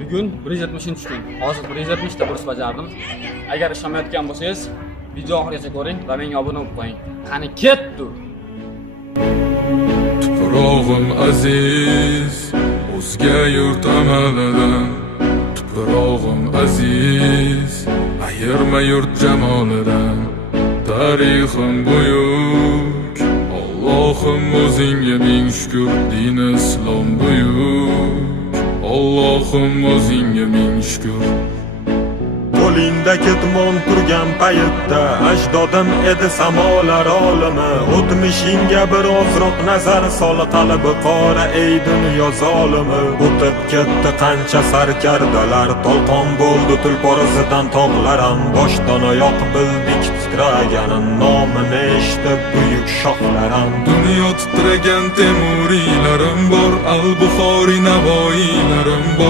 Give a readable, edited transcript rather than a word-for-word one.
Bugun 170 kun. Hozir 170 ta kurs bajardim. Agar ishonmayotgan bo'lsangiz, video oxirigacha ko'ring va menga obuna bo'lib qo'ying. Qani ketdi. Tuprog'im aziz, o'zga yurt amalidan. Tuprog'im aziz, ayirma yurt jamolidan. Tarixim buyuk, Allohim o'zingga ming shukr, din islom buyuk. Allohim o'zingga ming shukr. Qo'lingda ketmon turgan paytda ajdodim edi samolar olimi. O'tmishingga birozroq nazar sol, qalbi qora ey dunyo zolimi. O'tib ketdi qancha sarkardalar, tolqon bo'ldi tulporizidan tog'laram. Boshdan oyoq bildik titraganin, nomini eshitib buyuk shohlaram. Dunyo titragan temuriylarim bor, al-Buxoriy navoiylarim bor.